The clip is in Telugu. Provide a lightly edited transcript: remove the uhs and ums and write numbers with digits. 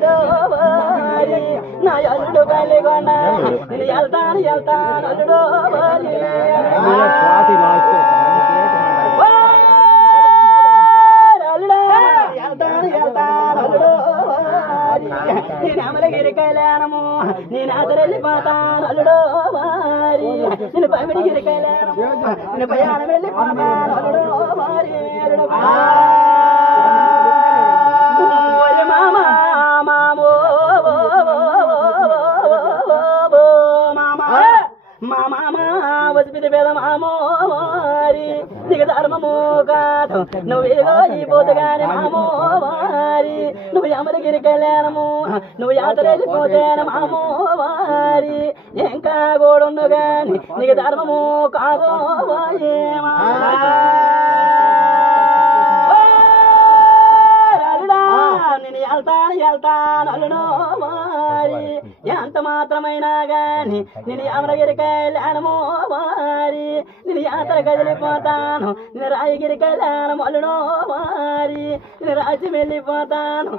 అల్లుడు వారి నా అల్లుడు బలిగొండ నేను వెళ్తాను అల్లుడు వారి వెళ్తాను అల్లుడు నేను అమలగిరి కళ్యాణము నేను అతరెళ్ళిపోతాను అల్లుడు వారి నేను పమిడిగిరి కళ్యాణము నేను ప్రయాణం వెళ్ళిపోతాను అల్లుడు వారి మామా మామో మామా వసిపిది పేద మామో వారి నీకు ధర్మము కాదు నువ్వు వెళ్ళిపోతుగానే మామో వారి నువ్వు అమరగిరి కళ్యాణము నువ్వు యాత్రెళ్ళిపోతేనే మామో వారి ఇంకా గోడుండు గాని నీకు ధర్మము కాదు నేను వెళ్తాను అల్లుడు వారి ఎంత మాత్రమైనా గాని నేను అమరగిరి కళ్యాణము వారి నేను యాత్ర కదిలిపోతాను నేను రాయగిరి కళ్యాణం అల్లుడు వారి నేను రాజ్యం వెళ్ళిపోతాను